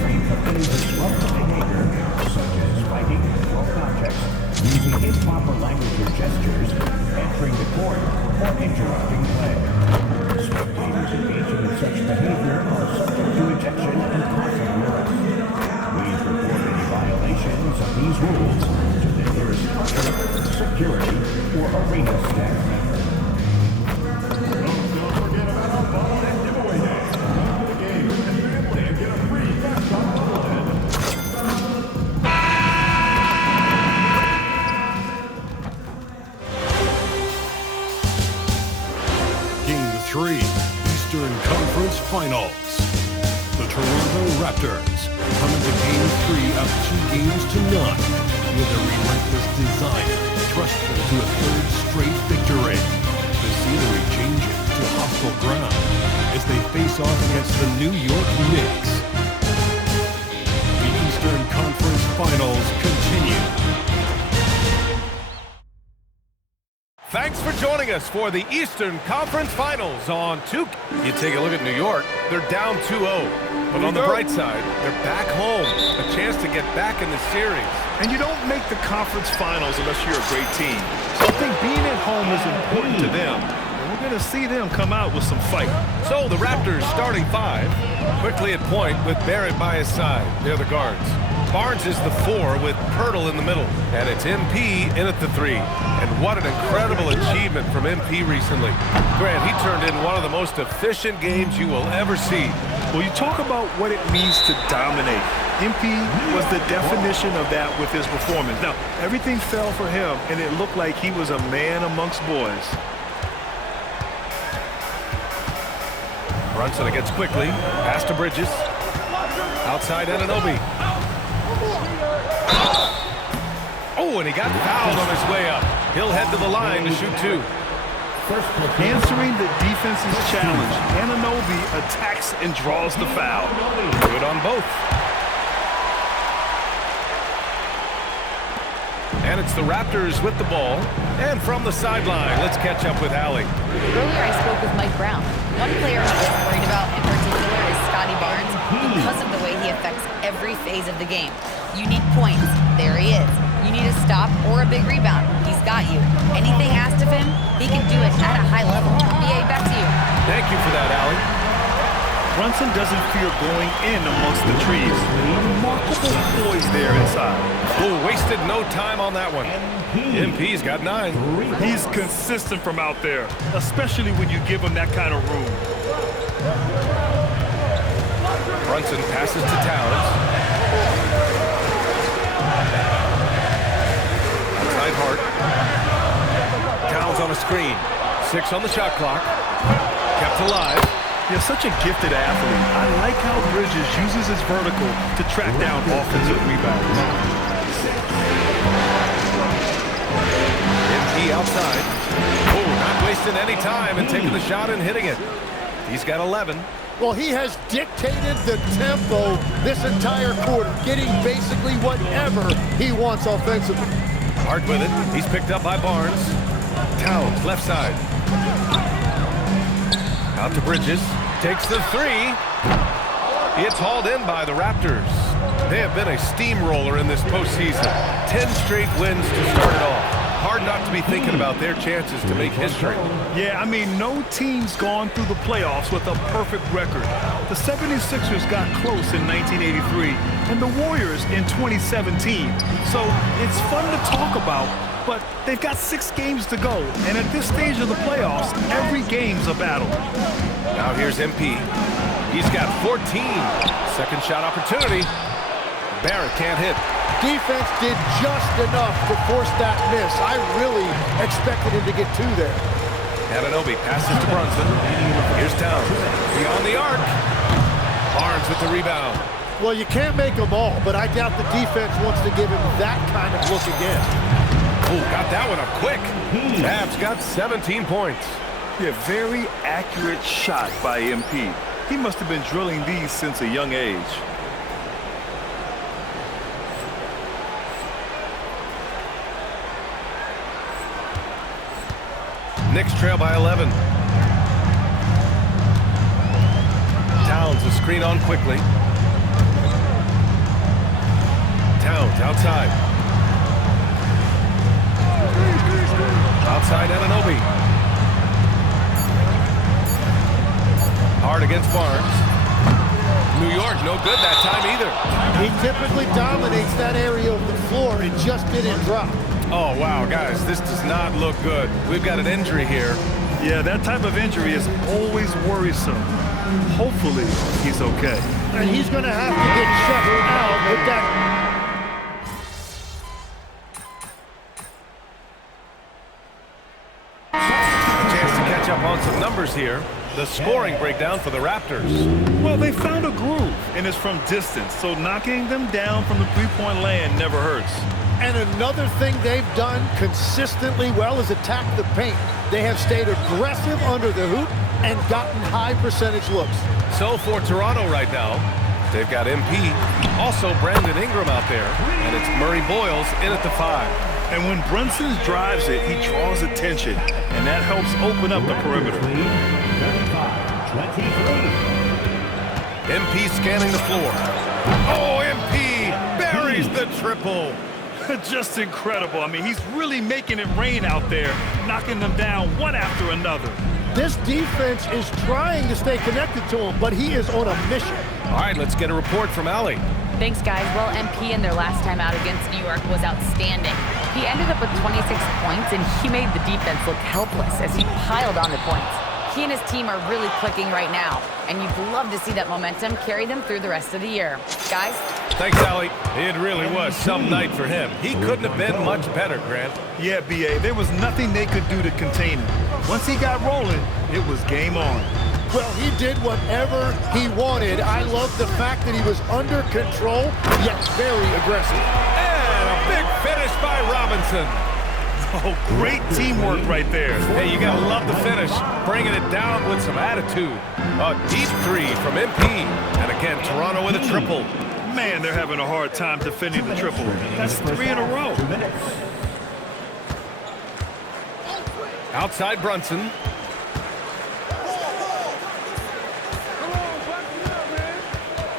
trained for any disruptive behavior, such as fighting, throwing objects, using improper language or gestures, entering the court, or interrupting play. Spectators engaging in such behavior are subject to ejection and possible arrest. Please report any violations of these rules to the nearest usher, security, or arena staff member. Don't forget about our ball and giveaway day. Come to the game and family and get a free fast on bobblehead. Game 3, Eastern Conference Finals. The Toronto Raptors come into Game 3 up 2 games to none with a relentless desire to thrust them to a third straight victory. The scenery changes to hostile ground as they face off against the New York Knicks. The Eastern Conference Finals continue. Thanks for joining us for the Eastern Conference Finals on 2. You take a look at New York, they're down 2-0. But on the bright side, they're back home. A chance to get back in the series. And you don't make the conference finals unless you're a great team. So I think being at home is important to them. And we're going to see them come out with some fight. So the Raptors starting 5. Quickly at point with Barrett by his side. They're the guards. Barnes is the 4 with Pirtle in the middle. And it's MP in at the 3. And what an incredible achievement from MP recently. Grant, he turned in one of the most efficient games you will ever see. Well, you talk about what it means to dominate. MP was the definition of that with his performance. Now, everything fell for him, and it looked like he was a man amongst boys. Brunson against quickly. Pass to Bridges. Outside Anunoby. Oh, and he got fouled on his way up. He'll head to the line to shoot 2. Answering the defense's challenge, Anunoby attacks and draws the foul. Good on both. And it's the Raptors with the ball. And from the sideline, let's catch up with Allie. Earlier I spoke with Mike Brown. One player he is worried about in particular is Scotty Barnes because of the way he affects every phase of the game. You need points. There he is. You need a stop or a big rebound. He's got you. Anything asked of him, he can do it at a high level. BA, back to you. Thank you for that, Allie. Brunson doesn't fear going in amongst the trees. Remarkable poise there inside. Oh, wasted no time on that one. MP's got 9. He's consistent from out there, especially when you give him that kind of room. Brunson passes to Towns. Outside Hart. Towns on a screen. 6 on the shot clock. Kept alive. You're such a gifted athlete. I like how Bridges uses his vertical to track down offensive rebounds. MP outside. Oh, not wasting any time and taking the shot and hitting it. He's got 11. Well, he has dictated the tempo this entire quarter, getting basically whatever he wants offensively. Hart with it. He's picked up by Barnes. Towns, left side. Out to Bridges. Takes the 3. It's hauled in by the Raptors. They have been a steamroller in this postseason. 10 straight wins to start it off. Hard not to be thinking about their chances to make history. Yeah, I mean, no team's gone through the playoffs with a perfect record. The 76ers got close in 1983 and the Warriors in 2017. So it's fun to talk about, but they've got 6 games to go. And at this stage of the playoffs, every game's a battle. Now here's MP. He's got 14. Second shot opportunity. Barrett can't hit. Defense did just enough to force that miss. I really expected him to get 2 there. Anunoby passes to Brunson. Here's Towns. Beyond the arc. Barnes with the rebound. Well, you can't make them all, but I doubt the defense wants to give him that kind of look again. Oh, got that one up quick. Mavs got 17 points. Yeah, very accurate shot by MP. He must have been drilling these since a young age. Knicks trail by 11. Towns a screen on quickly. Jones outside. Outside Anunoby. Hard against Barnes. New York, no good that time either. He typically dominates that area of the floor. It just didn't drop. Oh, wow, guys, this does not look good. We've got an injury here. Yeah, that type of injury is always worrisome. Hopefully, he's okay. And he's going to have to get checked out with that. Chance to catch up on some numbers here. The scoring breakdown for the Raptors. Well, they found a groove, and it's from distance, so knocking them down from the three-point land never hurts. And another thing they've done consistently well is attack the paint. They have stayed aggressive under the hoop and gotten high percentage looks. So for Toronto right now, they've got MP, also Brandon Ingram out there, and it's Murray Boyles in at the 5. And when Brunson drives it, he draws attention, and that helps open up the perimeter. 35-23. MP scanning the floor. Oh, MP buries the triple. Just incredible. I mean, he's really making it rain out there, knocking them down one after another. This defense is trying to stay connected to him, but he is on a mission. All right, let's get a report from Allie. Thanks, guys. Well, MP in their last time out against New York was outstanding. He ended up with 26 points, and he made the defense look helpless as he piled on the points. He and his team are really clicking right now, and you'd love to see that momentum carry them through the rest of the year. Guys? Thanks, Allie. It really was some night for him. He couldn't have been much better, Grant. Yeah, B.A., there was nothing they could do to contain him. Once he got rolling, it was game on. Well, he did whatever he wanted. I love the fact that he was under control, yet very aggressive. And a big finish by Robinson. Oh, great teamwork right there. Hey, you gotta love the finish. Bringing it down with some attitude. A deep 3 from MP. And again, Toronto with a triple. Man, they're having a hard time defending the triple. That's 3 in a row. Outside Brunson.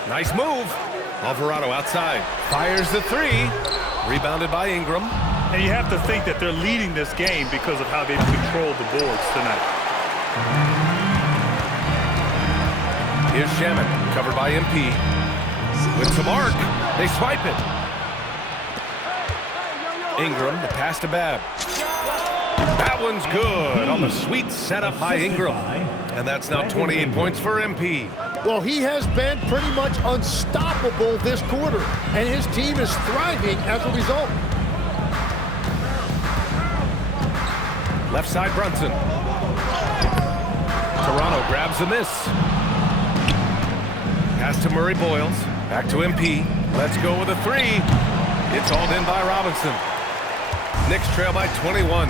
Nice move. Alvarado outside. Fires the 3. Rebounded by Ingram. And you have to think that they're leading this game because of how they've controlled the boards tonight. Here's Shaman, covered by MP. With some arc, they swipe it. Ingram, the pass to Babb. That one's good on the sweet setup by Ingram. And that's now 28 points for MP. Well, he has been pretty much unstoppable this quarter, and his team is thriving as a result. Left side Brunson. Toronto grabs the miss. Pass to Murray Boyles. Back to MP. Let's go with a 3. It's hauled in by Robinson. Knicks trail by 21.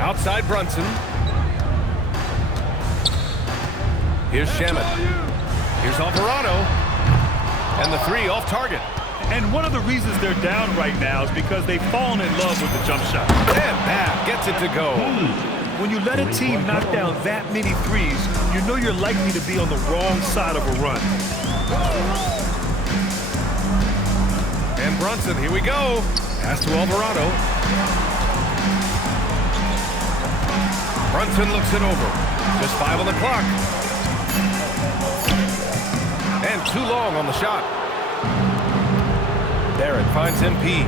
Outside Brunson. Here's Shaman. Here's Alvarado. And the 3 off target. And one of the reasons they're down right now is because they've fallen in love with the jump shot. And Babb gets it to go. When you let a team knock down that many threes, you know you're likely to be on the wrong side of a run. And Brunson, here we go. Pass to Alvarado. Brunson looks it over. Just 5 on the clock. And too long on the shot. Barrett finds MP.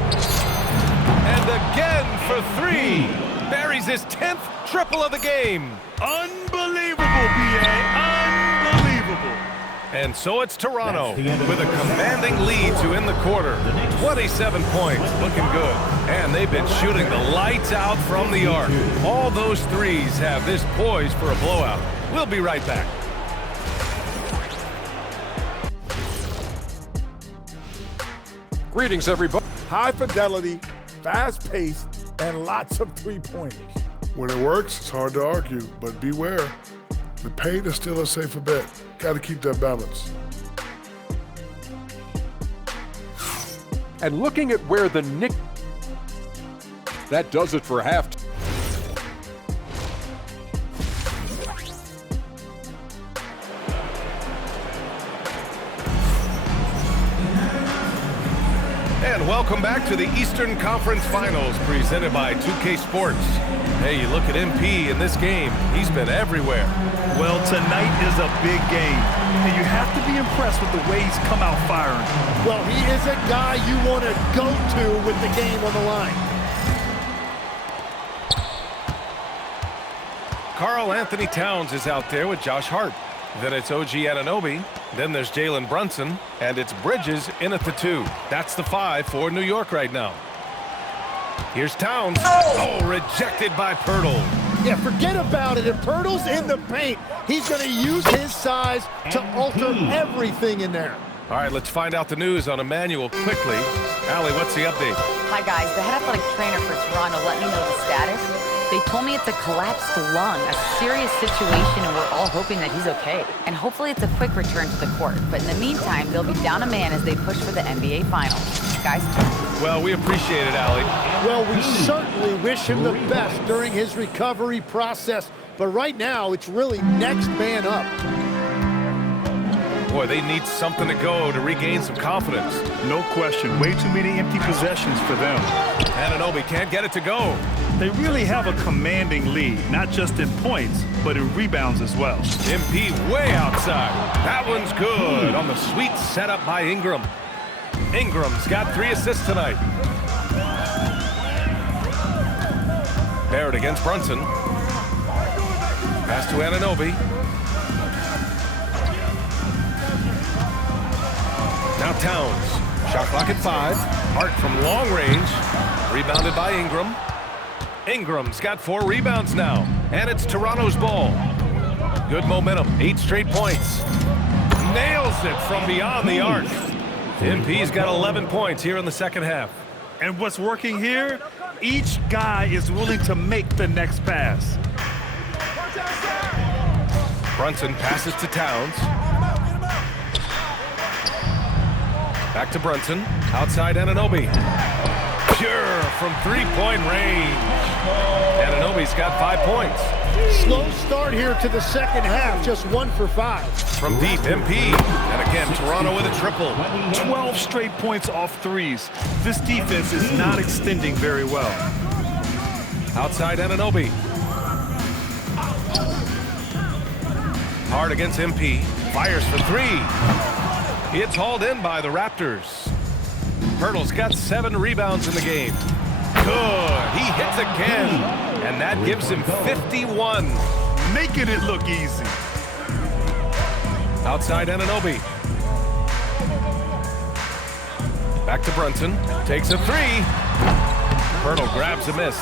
And again for 3. Buries his 10th triple of the game. Unbelievable, B.A. Unbelievable. And so it's Toronto with a commanding lead to end the quarter. 27 points, looking good. And they've been shooting the lights out from the arc. All those threes have this poised for a blowout. We'll be right back. Greetings, everybody. High fidelity, fast paced, and lots of three-pointers. When it works, it's hard to argue, but beware. The paint is still a safer bet. Got to keep that balance. And looking at where the Knicks... That does it for halftime. And welcome back to the Eastern Conference Finals presented by 2K Sports. Hey, you look at MP in this game. He's been everywhere. Well, tonight is a big game, and you have to be impressed with the way he's come out firing. Well, he is a guy you want to go to with the game on the line. Karl Anthony Towns is out there with Josh Hart. Then it's OG Anunoby. Then there's Jalen Brunson. And it's Bridges in at the 2. That's the 5 for New York right now. Here's Towns. Oh, rejected by Poeltl. Yeah, forget about it. If Poeltl's in the paint, he's going to use his size to alter everything in there. All right, let's find out the news on Emmanuel quickly. Allie, what's the update? Hi, guys. The head athletic trainer for Toronto let me know the status. They told me it's a collapsed lung, a serious situation, and we're all hoping that he's okay. And hopefully it's a quick return to the court. But in the meantime, they'll be down a man as they push for the NBA Finals. Guys? Well, we appreciate it, Allie. Well, we certainly wish him the best during his recovery process. But right now, it's really next man up. Boy, they need something to go to regain some confidence. No question. Way too many empty possessions for them. Anunoby can't get it to go. They really have a commanding lead, not just in points, but in rebounds as well. MP way outside. That one's good on the sweet setup by Ingram. Ingram's got 3 assists tonight. Barrett against Brunson. Pass to Anunoby. Now Towns. Shot clock at 5. Hart from long range. Rebounded by Ingram. Ingram's got 4 rebounds now. And it's Toronto's ball. Good momentum. 8 straight points. Nails it from beyond the arc. MP's got 11 points here in the second half. And what's working here? Each guy is willing to make the next pass. Brunson passes to Towns. Back to Brunson. Outside Anunoby. Pure from 3-point range. Anunoby's got 5 points. Slow start here to the second half, just 1 for 5. From deep, MP. And again, Toronto with a triple. 12 straight points off threes. This defense is not extending very well. Outside Anunoby. Hard against MP. Fires for 3. It's hauled in by the Raptors. Poeltl's got 7 rebounds in the game. Good. He hits again. And that gives him 51. Making it look easy. Outside Anunoby. Back to Brunson. Takes a 3. Poeltl grabs a miss.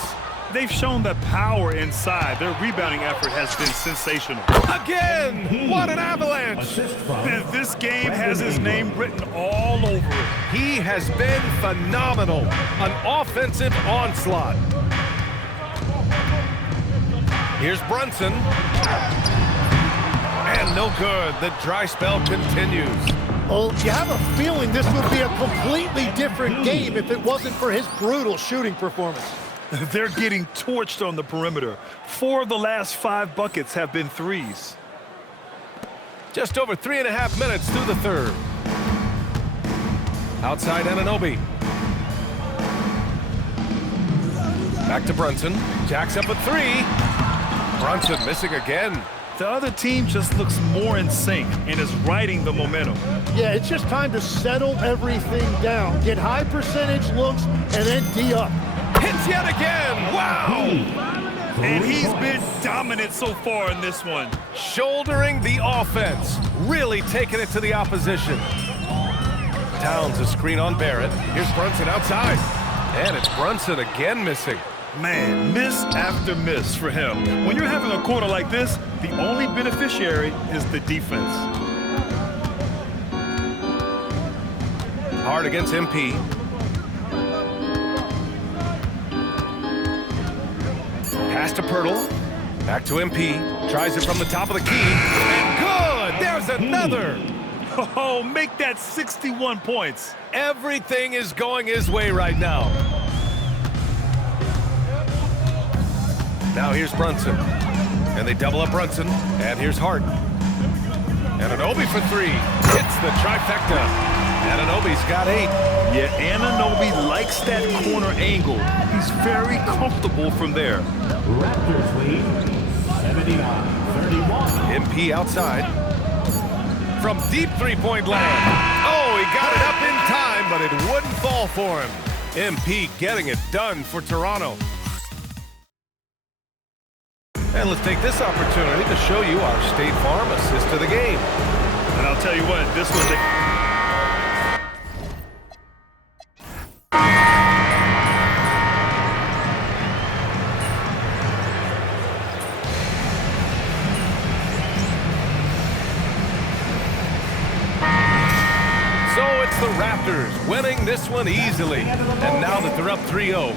They've shown the power inside. Their rebounding effort has been sensational. Again! What an avalanche! This game has his name written all over it. He has been phenomenal. An offensive onslaught. Here's Brunson. And no good. The dry spell continues. Oh, you have a feeling this would be a completely different game if it wasn't for his brutal shooting performance. They're getting torched on the perimeter. 4 of the last 5 buckets have been threes. Just over 3.5 minutes through the third. Outside Anunoby. Back to Brunson. Jacks up a 3. Brunson missing again. The other team just looks more in sync and is riding the momentum. Yeah, it's just time to settle everything down. Get high percentage looks and then D up. Hits yet again. Wow. And he's been dominant so far in this one. Shouldering the offense. Really taking it to the opposition. Towns a screen on Barrett. Here's Brunson outside. And it's Brunson again missing. Man, miss after miss for him. When you're having a quarter like this, the only beneficiary is the defense. Hard against MP. Pass to Poeltl. Back to MP. Tries it from the top of the key. And good! There's another! Oh, make that 61 points. Everything is going his way right now. Now here's Brunson. And they double up Brunson. And here's Hart. And Anunoby for 3. Hits the trifecta. Anunoby's got 8. Yeah, Anunoby likes that corner angle. He's very comfortable from there. Raptors lead 79-31. MP outside. From deep three-point land. Oh, he got it up in time, but it wouldn't fall for him. MP getting it done for Toronto. And let's take this opportunity to show you our State Farm assist to the game. And I'll tell you what, this was a... So it's the Raptors winning this one easily. And now that they're up 3-0,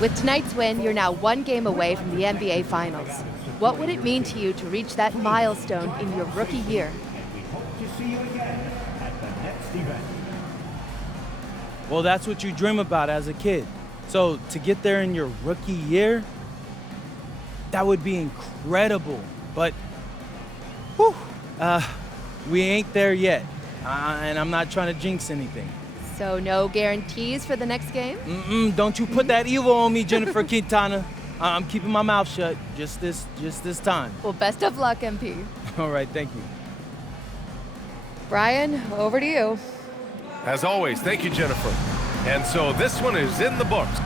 With tonight's win, you're now 1 game away from the NBA Finals. What would it mean to you to reach that milestone in your rookie year? We hope to see you again at the next event. Well, that's what you dream about as a kid. So to get there in your rookie year, that would be incredible. But, whew, we ain't there yet. And I'm not trying to jinx anything. So no guarantees for the next game? Don't you put that evil on me, Jennifer Quintana. I'm keeping my mouth shut just this time. Well, best of luck, MP. All right, thank you. Brian, over to you. as always, thank you, Jennifer. And so this one is in the books.